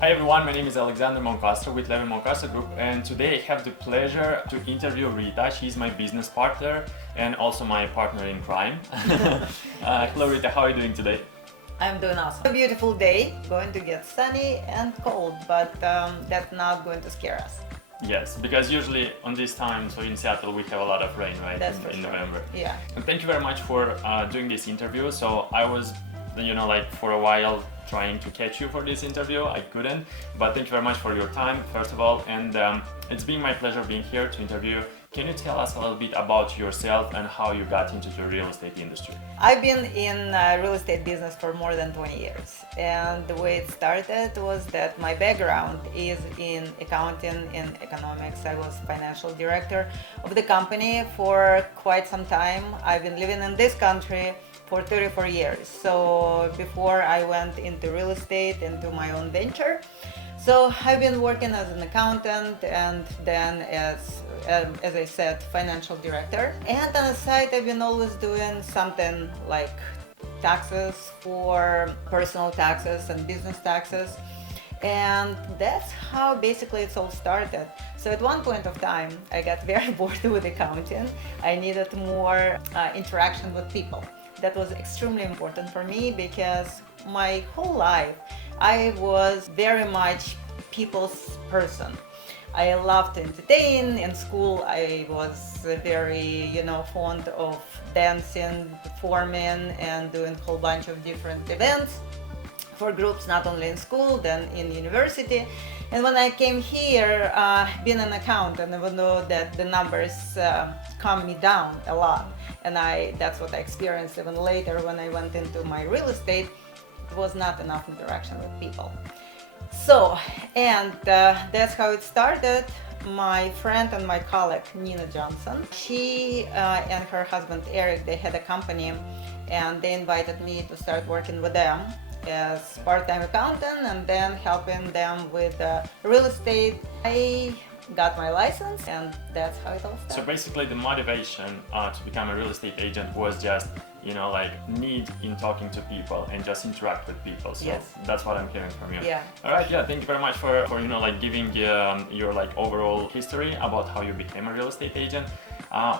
Hi everyone, my name is Alexander Moncastro with Levin Moncastro Group, and today I have the pleasure to interview Rita. She's my business partner and also my partner in crime. Hello Rita, how are you doing today? I'm doing awesome. A beautiful day, going to get sunny and cold, but that's not going to scare us. Yes, because usually on this time, so in Seattle, we have a lot of rain, right? That's in for sure. November. Yeah. And thank you very much for doing this interview. So I was, for a while trying to catch you for this interview. I couldn't, but thank you very much for your time, first of all. And it's been my pleasure being here to interview you. Can you tell us a little bit about yourself and how you got into the real estate industry? I've been in real estate business for more than 20 years. And the way it started was that my background is in accounting and economics. I was financial director of the company for quite some time. I've been living in this country for 34 years. So before I went into real estate, into my own venture. So I've been working as an accountant and then as I said, financial director. And on the side, I've been always doing something like taxes for personal taxes and business taxes. And that's how basically it's all started. So at one point of time, I got very bored with accounting. I needed more interaction with people. That was extremely important for me because my whole life, I was very much people's person. I loved to entertain. In school, I was very, fond of dancing, performing, and doing a whole bunch of different events for groups, not only in school, then in university. And when I came here, being an accountant, even though that the numbers calmed me down a lot, and that's what I experienced even later when I went into my real estate, it was not enough interaction with people. So, and that's how it started. My friend and my colleague, Nina Johnson, she and her husband Eric, they had a company and they invited me to start working with them as part-time accountant and then helping them with real estate. I got my license and that's how it all started. So basically the motivation to become a real estate agent was just, need in talking to people and just interact with people. So yes. That's what I'm hearing from you. Yeah. All right. Yeah. Thank you very much for giving your overall history about how you became a real estate agent.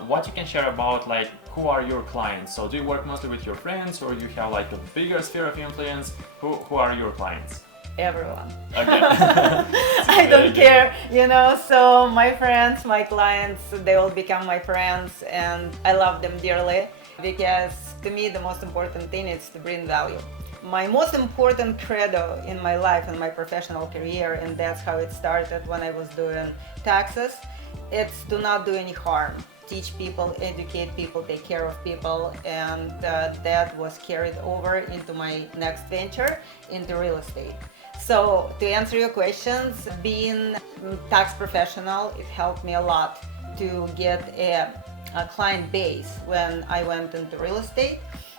What you can share about who are your clients? So do you work mostly with your friends or you have a bigger sphere of influence? Who are your clients? Everyone. Okay. I don't care, so my friends, my clients, they all become my friends and I love them dearly because to me the most important thing is to bring value. My most important credo in my life and my professional career, and that's how it started when I was doing taxes, it's to not do any harm. Teach people, educate people, take care of people, and that was carried over into my next venture, into real estate. So to answer your questions, being a tax professional, it helped me a lot to get a client base when I went into real estate.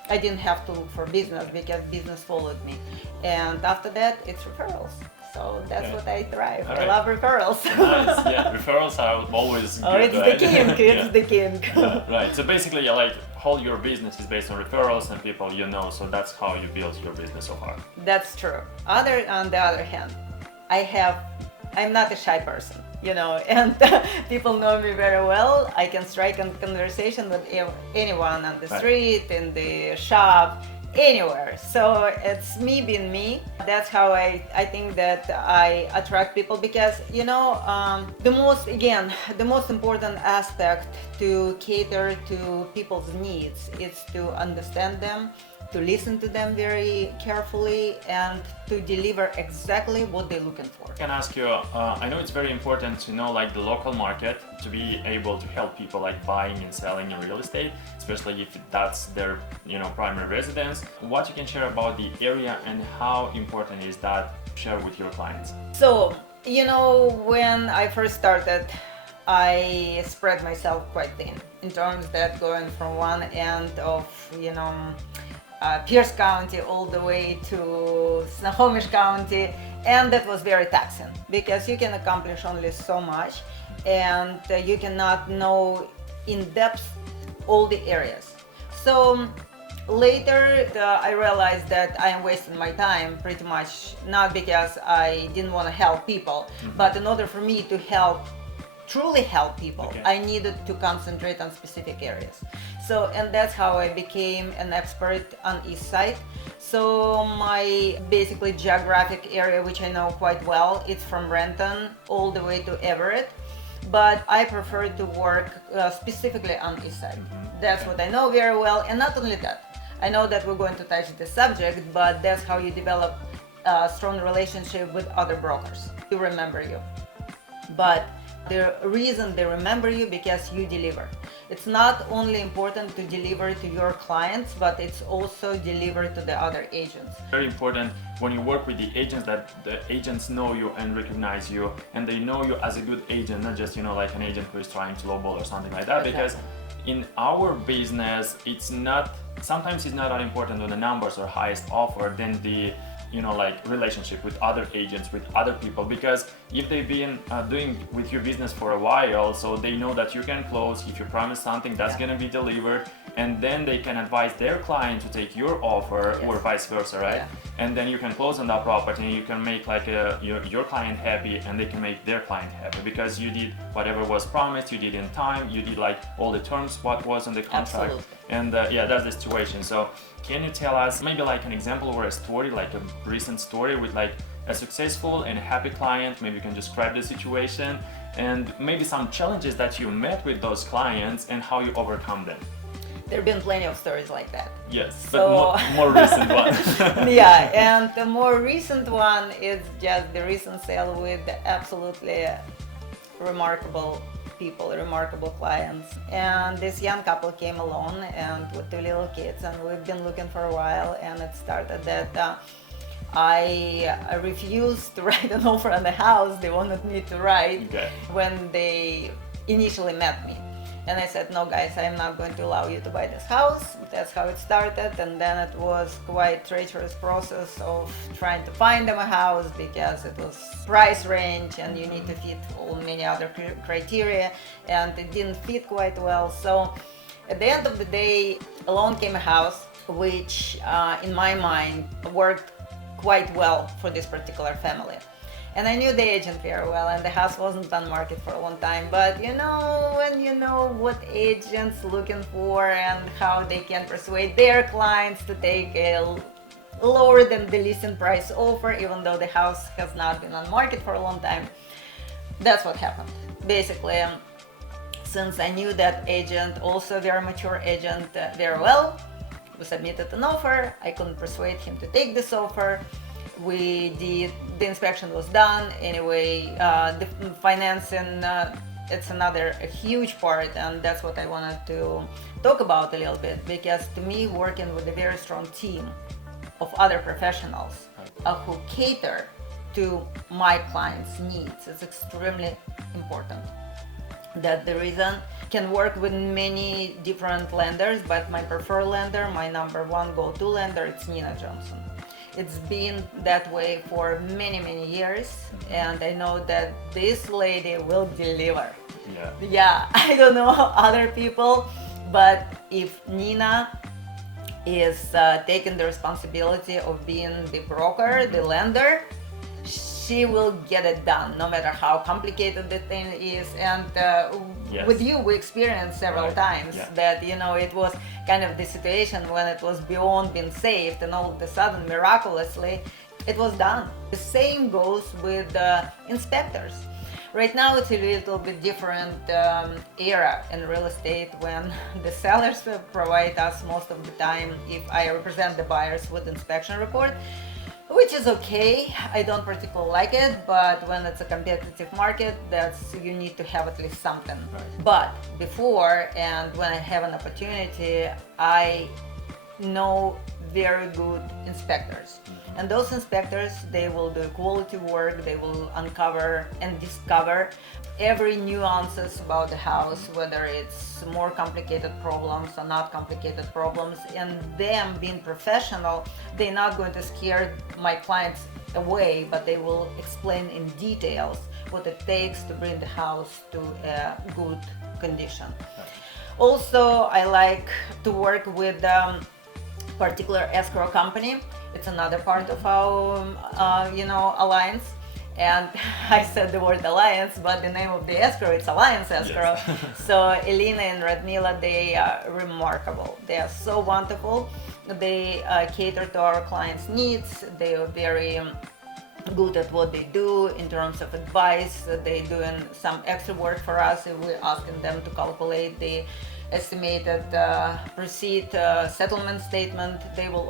I didn't have to look for business because business followed me. And after that, it's referrals. So that's what I thrive. All I right. love referrals. Nice. Yeah, referrals are always good. Oh, it's right? the king. It's the king. Right. So basically, all your business is based on referrals and people you know. So that's how you build your business so far. That's true. On the other hand, I'm not a shy person, and people know me very well. I can strike a conversation with anyone on the street, in the shop, anywhere. So it's me being me. That's how I think that I attract people because, the most important aspect to cater to people's needs is to understand them, to listen to them very carefully and to deliver exactly what they're looking for. I can ask you, I know it's very important to know the local market to be able to help people buying and selling in real estate, especially if that's their primary residence. What you can share about the area and how important is that to share with your clients? So, when I first started, I spread myself quite thin in terms that going from one end of, Pierce County all the way to Snohomish County, and that was very taxing because you can accomplish only so much and you cannot know in depth all the areas. So later, I realized that I am wasting my time pretty much, not because I didn't want to help people, but in order for me to truly help people, Okay. I needed to concentrate on specific areas. So, and that's how I became an expert on East Side. So my basically geographic area, which I know quite well, it's from Renton all the way to Everett. But I prefer to work specifically on East Side. That's what I know very well. And not only that, I know that we're going to touch this subject, but that's how you develop a strong relationship with other brokers. To remember you. But the reason they remember you because you deliver. It's not only important to deliver to your clients, but it's also deliver to the other agents. Very important when you work with the agents that the agents know you and recognize you, and they know you as a good agent, not just like an agent who is trying to lowball or something like that. Because in our business, sometimes it's not that important on the numbers or highest offer than the relationship with other agents, with other people, because if they've been doing with your business for a while, so they know that you can close. If you promise something, that's going to be delivered, and then they can advise their client to take your offer or vice versa, right? And then you can close on that property and you can make your client happy, and they can make their client happy because you did whatever was promised, you did in time, you did all the terms what was in the contract. Absolutely. And that's the situation. So can you tell us maybe an example or a story, a recent story with a successful and happy client? Maybe you can describe the situation and maybe some challenges that you met with those clients and how you overcome them. There have been plenty of stories like that. Yes, So, but more recent one. Yeah, and the more recent one is just the recent sale with absolutely remarkable people, remarkable clients. And this young couple came along and with two little kids, and we've been looking for a while, and it started that I refused to write an offer on the house they wanted me to write when they initially met me. And I said, no guys, I am not going to allow you to buy this house. That's how it started. And then it was quite treacherous process of trying to find them a house because it was price range and you need to fit all many other criteria, and it didn't fit quite well. So at the end of the day, along came a house which in my mind worked quite well for this particular family. And I knew the agent very well, and the house wasn't on market for a long time. But when you know what agents looking for and how they can persuade their clients to take a lower than the listing price offer, even though the house has not been on market for a long time, that's what happened. Basically, since I knew that agent, also a very mature agent, very well, we submitted an offer. I couldn't persuade him to take this offer. The inspection was done anyway. The financing, it's a huge part, and that's what I wanted to talk about a little bit, because to me, working with a very strong team of other professionals who cater to my clients' needs is extremely important. That the reason can work with many different lenders, but my preferred lender, my number one go-to lender, it's Nina Johnson. It's been that way for many years, and I know that this lady will deliver. Yeah, I don't know other people, but if Nina is taking the responsibility of being the broker, the lender, she will get it done, no matter how complicated the thing is. And with you, we experienced several times that it was kind of the situation when it was beyond being saved, and all of a sudden, miraculously, it was done. The same goes with inspectors. Right now, it's a little bit different era in real estate, when the sellers provide us most of the time, if I represent the buyers, with inspection report, which is okay. I don't particularly like it, but when it's a competitive market, you need to have at least something. But before, and when I have an opportunity, I know very good inspectors. And those inspectors, they will do quality work, they will uncover and discover every nuances about the house, whether it's more complicated problems or not complicated problems. And them being professional, they're not going to scare my clients away, but they will explain in details what it takes to bring the house to a good condition. Also, I like to work with particular escrow company. It's another part of our, alliance. And I said the word alliance, but the name of the escrow, it's Alliance Escrow. Yes. So Elena and Radmila, they are remarkable. They are so wonderful. They cater to our clients' needs. They are very good at what they do in terms of advice. They're doing some extra work for us if we're asking them to calculate the estimated receipt settlement statement. They will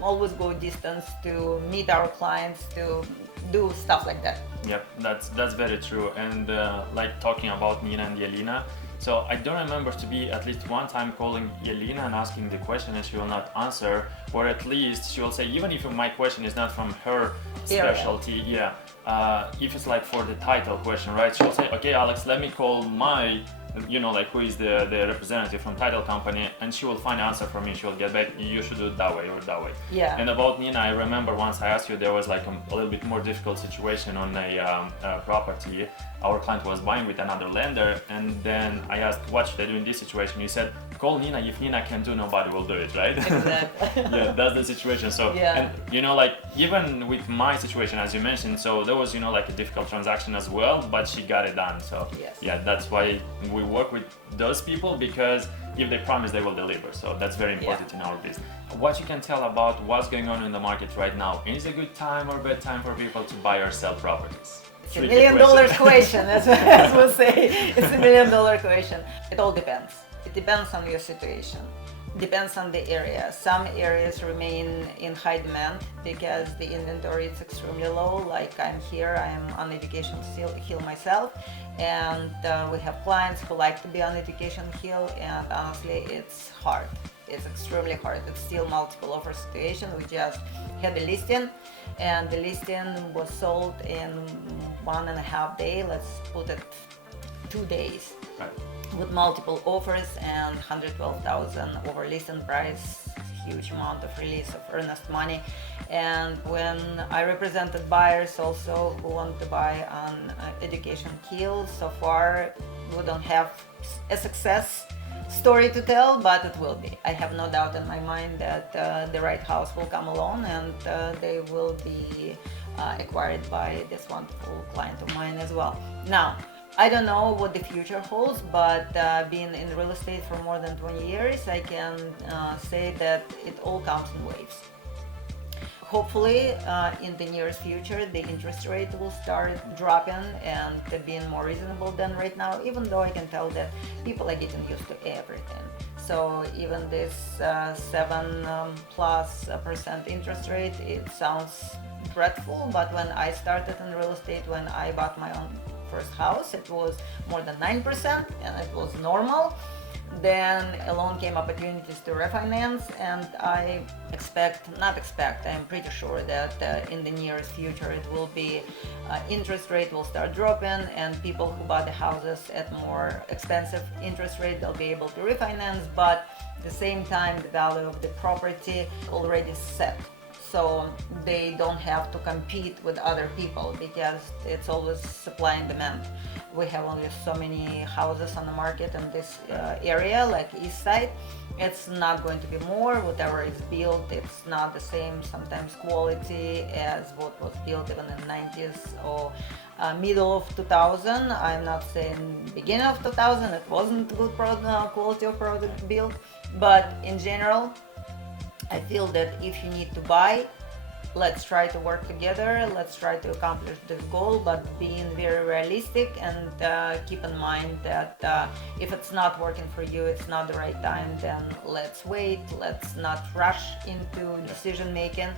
always go distance to meet our clients, to do stuff like that. Yep, that's very true. And like talking about Nina and Yelena, so I don't remember to be at least one time calling Yelena and asking the question and she will not answer, or at least she will say, even if my question is not from her specialty, if it's like for the title question, right? She'll say, okay, Alex, let me call my, who is the representative from title company, and she will find answer for me. She will get back, you should do it that way or that way. Yeah. And about Nina, I remember once I asked you, there was like a little bit more difficult situation on a property. Our client was buying with another lender, and then I asked, what should I do in this situation? You said, call Nina. If Nina can do, nobody will do it, right? Exactly. Yeah, that's the situation. So, and even with my situation, as you mentioned, so there was, like a difficult transaction as well, but she got it done. So, yes. Yeah, that's why we work with those people, because if they promise, they will deliver. So that's very important in our business. What you can tell about what's going on in the market right now? Is it a good time or bad time for people to buy or sell properties? It's $1 million question, as we say. It's $1 million question. It all depends. It depends on your situation. Depends on the area. Some areas remain in high demand because the inventory is extremely low. Like I'm here, I'm on education hill myself, and we have clients who like to be on education hill, and honestly, it's hard. It's extremely hard. It's still multiple offer situation. We just had a listing, and the listing was sold in 1.5 days. Let's put it 2 days. Right. With multiple offers and 112,000 over listing price, huge amount of release of earnest money. And when I represented buyers also who want to buy on education hill, so far we don't have a success story to tell, but it will be. I have no doubt in my mind that the right house will come along, and they will be acquired by this wonderful client of mine as well. Now, I don't know what the future holds, but being in real estate for more than 20 years, I can say that it all comes in waves. Hopefully, in the nearest future, the interest rate will start dropping and being more reasonable than right now, even though I can tell that people are getting used to everything. So even this 7+% interest rate, it sounds dreadful, but when I started in real estate, when I bought my own first house, it was more than 9% and it was normal. Then along came opportunities to refinance, and I'm pretty sure that in the nearest future it will be interest rate will start dropping, and people who bought the houses at more expensive interest rate, they'll be able to refinance, but at the same time the value of the property already set. So they don't have to compete with other people because it's always supply and demand. We have only so many houses on the market in this area, like East Side. It's not going to be more. Whatever is built, it's not the same sometimes quality as what was built even in the 90s or middle of 2000. I'm not saying beginning of 2000, it wasn't good quality of product built, but in general, I feel that if you need to buy, let's try to work together, let's try to accomplish this goal, but being very realistic and keep in mind that if it's not working for you, it's not the right time, then let's wait, let's not rush into decision making,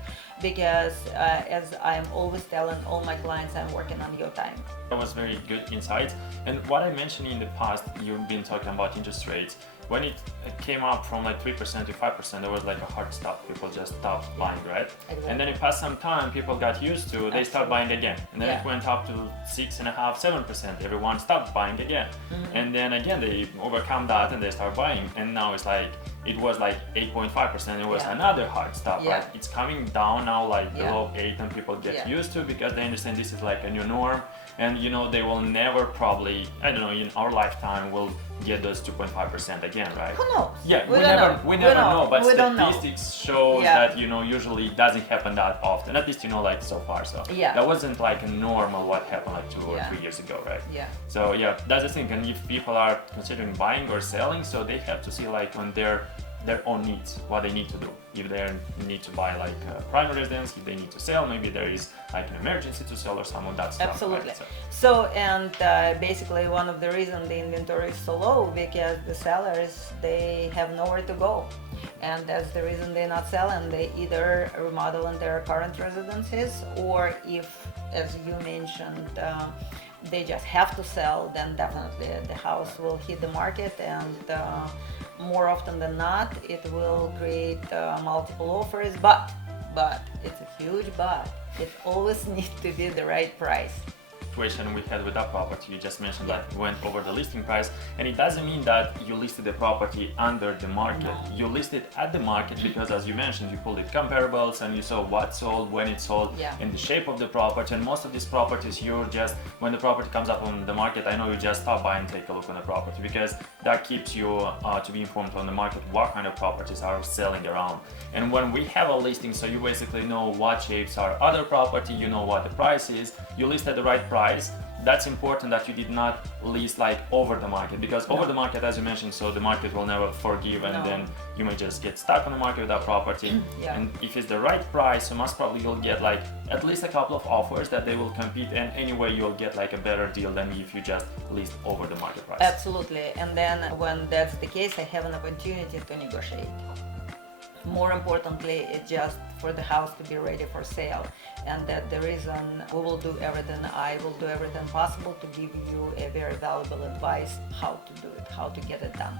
because as I'm always telling all my clients, I'm working on your time. That was very good insight. And what I mentioned in the past, you've been talking about interest rates. When it came up from like 3% to 5%, there was like a hard stop. People just stopped buying, right? Exactly. And then it passed some time, people got used to, they stopped buying again. And then it went up to 6.5%, 7%. Everyone stopped buying again. Mm-hmm. And then again, they overcome that and they start buying. And now it's like, it was like 8.5%. It was another hard stop, right? It's coming down now, like below 8, and people get used to, because they understand this is like a new norm. And they will never probably, I don't know, in our lifetime will get those 2.5% again, right? Who knows? Yeah, We never know, but We don't know. statistics shows Yeah. that, usually it doesn't happen that often, at least, like so far. So Yeah. that wasn't like a normal what happened like 2 or Yeah. 3 years ago, right? Yeah. So yeah, that's the thing. And if people are considering buying or selling, so they have to see like on their own needs, what they need to do. If they need to buy like a primary residence, if they need to sell, maybe there is like an emergency to sell or some of that stuff. Absolutely. Right? So, and basically one of the reasons the inventory is so low because the sellers, they have nowhere to go. And that's the reason they're not selling. They either remodel in their current residences, or if, as you mentioned, they just have to sell, then definitely the house will hit the market, and more often than not, it will create multiple offers. But it's a huge but. It always needs to be the right price. Situation we had with that property, you just mentioned that it went over the listing price, and it doesn't mean that you listed the property under the market. No. You listed at the market because, as you mentioned, you pulled the comparables and you saw what sold, when it sold, Yeah. and the shape of the property. And most of these properties, you're just, when the property comes up on the market, I know you just stop by and take a look on the property, because that keeps you to be informed on the market what kind of properties are selling around. And when we have a listing, so you basically know what shapes are other property, you know what the price is, you list at the right price. That's important that you did not list like over the market, because over the market, as you mentioned, so the market will never forgive, and then you may just get stuck on the market with that property. Yeah. And if it's the right price, so most probably you'll get like at least a couple of offers that they will compete, and anyway you'll get like a better deal than if you just list over the market price. Absolutely. And then when that's the case, I have an opportunity to negotiate. More importantly, it's just for the house to be ready for sale, and that the reason we will do everything, I will do everything possible to give you a very valuable advice how to do it, how to get it done.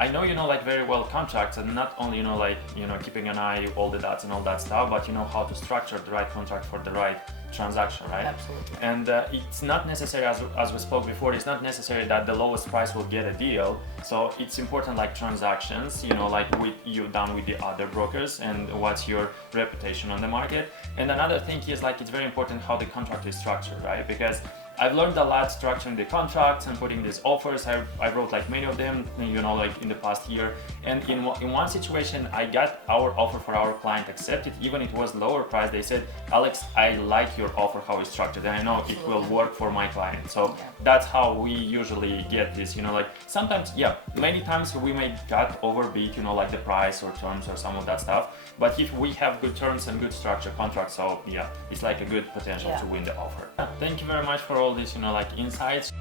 I know you know like very well contracts, and not only like keeping an eye all the dots and all that stuff, but you know how to structure the right contract for the right transaction, right? Absolutely. And it's not necessary, as we spoke before, it's not necessary that the lowest price will get a deal. So it's important like transactions, like what you've done with the other brokers and what's your reputation on the market. And another thing is like it's very important how the contract is structured, right? Because I've learned a lot structuring the contracts and putting these offers. I wrote like many of them, like in the past year. And in one situation, I got our offer for our client accepted, even it was lower price. They said, Alex, I like your offer, how it's structured, and I know it will work for my client. So that's how we usually get this, like sometimes, many times we may get overbeat, like the price or terms or some of that stuff. But if we have good terms and good structure contracts, so it's like a good potential to win the offer. Thank you very much for all this, like insights.